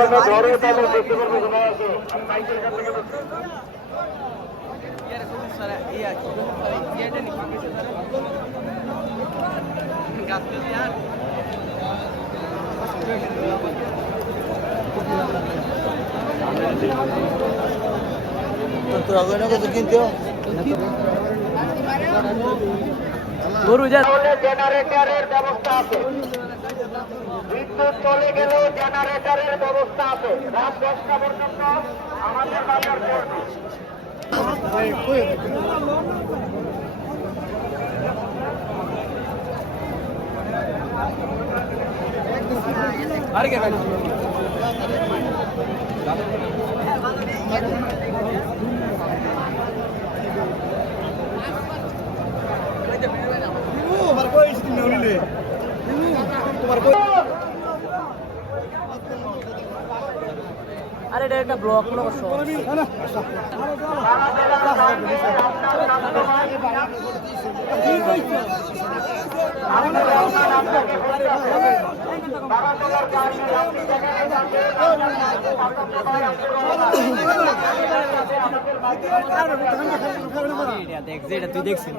জন্য ধরে তাহলে দেখতে পারবো কোথায় আছে আমি মাইকের কাছ থেকে জেনারেটরের ব্যবস্থা আছে, বিদ্যুৎ চলে গেলেও জেনারেটরের ব্যবস্থা আছে। রাত 10টা পর্যন্ত আমাদের বাজার চলবে। আর কে ভাই আরে এটা একটা ব্লক মনে করছো দেখ যেটা তুই দেখছিস